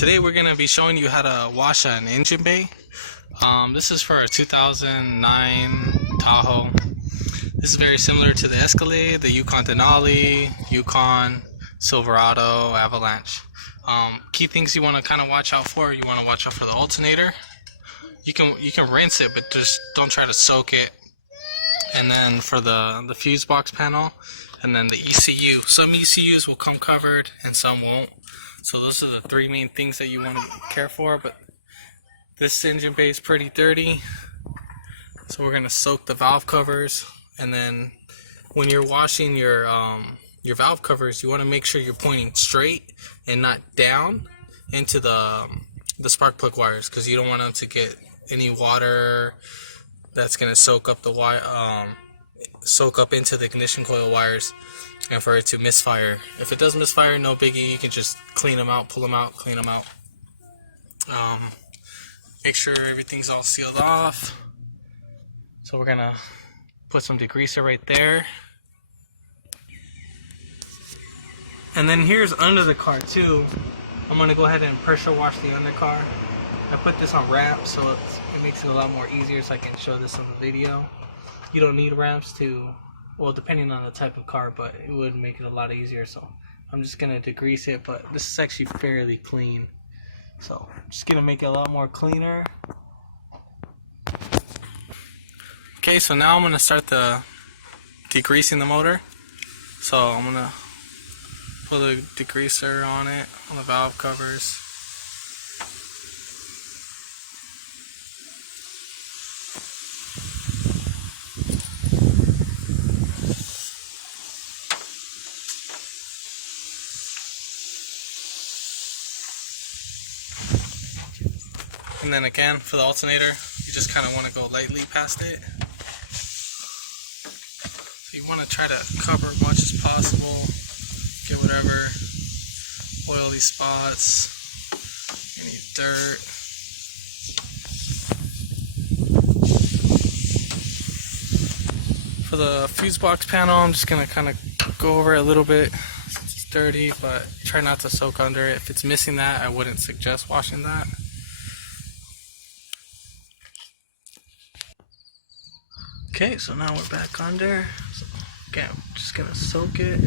Today we're going to be showing you how to wash an engine bay. This is for a 2009 Tahoe. This is very similar to the Escalade, the Yukon Denali, Yukon, Silverado, Avalanche. Key things you want to kind of watch out for. You want to watch out for the alternator. You can rinse it, but just don't try to soak it. And then for the fuse box panel, and then the ECU. Some ECUs will come covered and some won't. So those are the three main things that you want to care for. But this engine bay is pretty dirty, so we're gonna soak the valve covers. And then when you're washing your valve covers, you want to make sure you're pointing straight and not down into the spark plug wires, because you don't want them to get any water that's gonna soak up the wire, soak up into the ignition coil wires, and for it to misfire. If it does misfire, no biggie. You can just clean them out, pull them out, clean them out. Make sure everything's all sealed off. So we're gonna put some degreaser right there. And then here's under the car too. I'm gonna go ahead and pressure wash the undercar. I put this on wraps, so it makes it a lot more easier, so I can show this on the video. You don't need wraps to, well, depending on the type of car, but it would make it a lot easier. So I'm just gonna degrease it, but this is actually fairly clean, so I'm just gonna make it a lot more cleaner. Okay, so now I'm gonna start degreasing the motor. So I'm gonna put a degreaser on it, on the valve covers. And then again, for the alternator, you just kind of want to go lightly past it. So you want to try to cover as much as possible, get whatever oily spots, any dirt. For the fuse box panel, I'm just going to kind of go over it a little bit since it's dirty, but try not to soak under it. If it's missing that, I wouldn't suggest washing that. Okay, so now we're back under. So again, I'm just gonna soak it.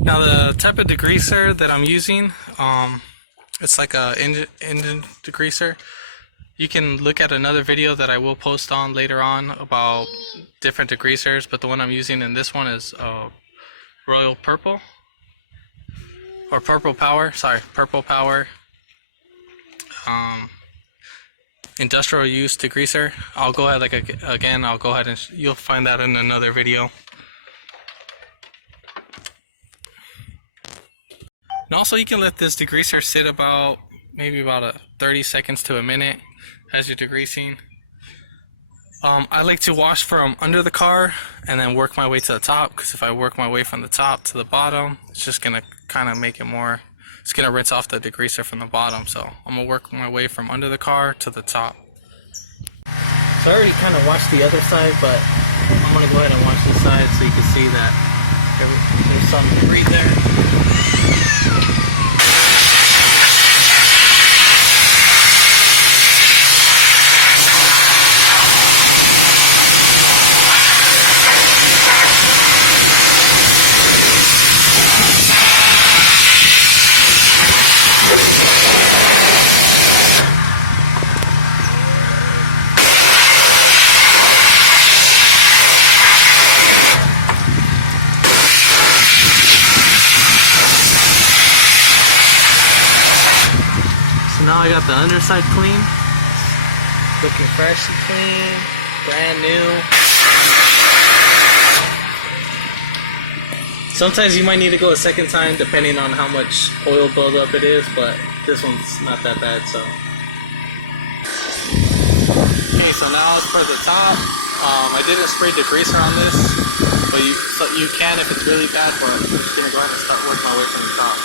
Now the type of degreaser that I'm using, it's like a engine degreaser. You can look at another video that I will post on later on about different degreasers, but the one I'm using in this one is Royal Purple, or Purple Power, sorry, Purple Power industrial use degreaser. I'll go ahead, I'll go ahead and you'll find that in another video. And also, you can let this degreaser sit maybe about 30 seconds to a minute as you're degreasing. I like to wash from under the car and then work my way to the top, because if I work my way from the top to the bottom, it's just gonna kind of make it more, it's gonna rinse off the degreaser from the bottom. So I'm gonna work my way from under the car to the top. So I already kind of washed the other side, but I'm gonna go ahead and wash this side so you can see that there's some debris there. I got the underside clean. Looking fresh and clean. Brand new. Sometimes you might need to go a second time depending on how much oil buildup it is, but this one's not that bad, so. Okay, so now as for the top, I didn't spray degreaser on this, but you can if it's really bad, but I'm just gonna go ahead and start working my way from the top.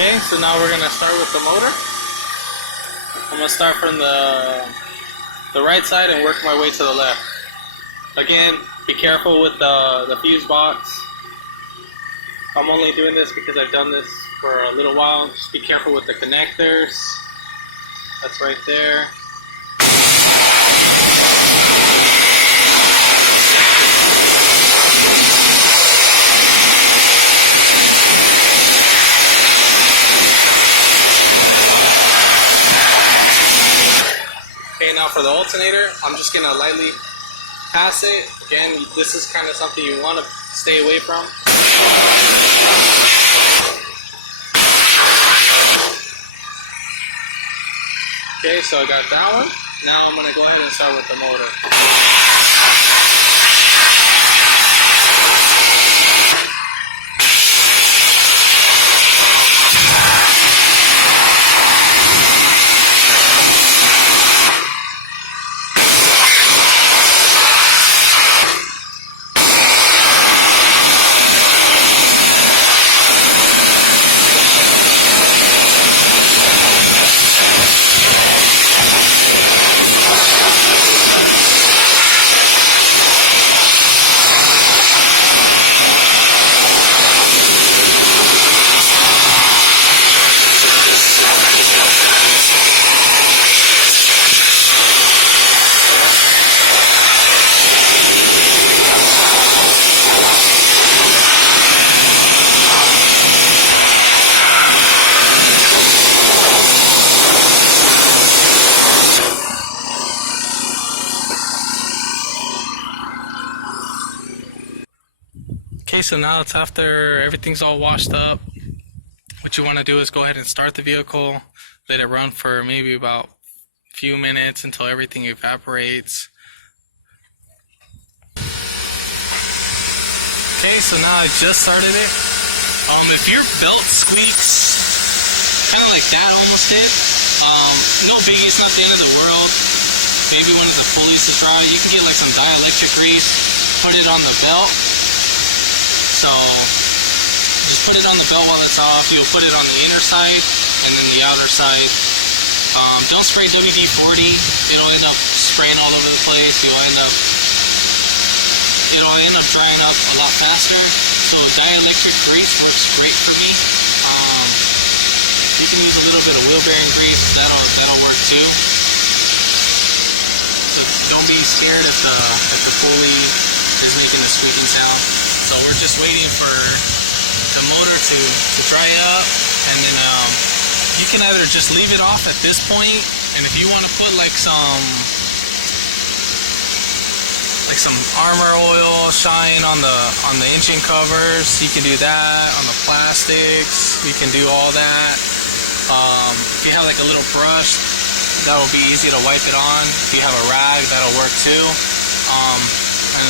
Okay, so now we're gonna start with the motor. I'm gonna start from the right side and work my way to the left. Again, be careful with the fuse box. I'm only doing this because I've done this for a little while. Just be careful with the connectors. That's right there. Okay, now for the alternator, I'm just gonna lightly pass it. Again, this is kind of something you want to stay away from. Okay, so I got that one. Now I'm gonna go ahead and start with the motor. Okay, so now it's after everything's all washed up. What you want to do is go ahead and start the vehicle, let it run for maybe about a few minutes until everything evaporates. Okay, so now I just started it. If your belt squeaks, kind of like that almost did, no biggie, it's not the end of the world. Maybe one of the pulleys is dry. You can get like some dielectric grease, put it on the belt. So just put it on the belt while it's off. You'll put it on the inner side and then the outer side. Don't spray WD-40. It'll end up spraying all over the place. It'll end up drying up a lot faster. So dielectric grease works great for me. You can use a little bit of wheel bearing grease. That'll work too. So don't be scared if the pulley is making a squeaking sound. So we're just waiting for the motor to dry up, and then you can either just leave it off at this point, and if you want to put like some armor oil shine on the engine covers, you can do that. On the plastics, you can do all that. If you have like a little brush, that'll be easy to wipe it on. If you have a rag, that'll work too. And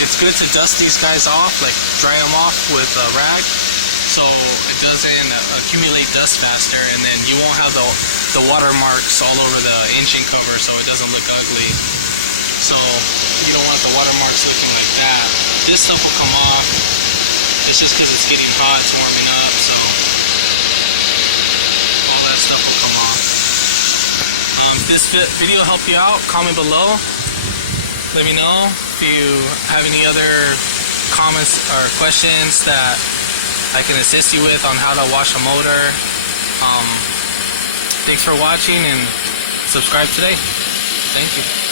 it's good to dust these guys off, like dry them off with a rag, so it doesn't accumulate dust faster, and then you won't have the water marks all over the engine cover, so it doesn't look ugly. So you don't want the water marks looking like that. This stuff will come off. It's just because it's getting hot, it's warming up, so all that stuff will come off. If this video helped you out, comment below. Let me know if you have any other comments or questions that I can assist you with on how to wash a motor. Thanks for watching, and subscribe today. Thank you.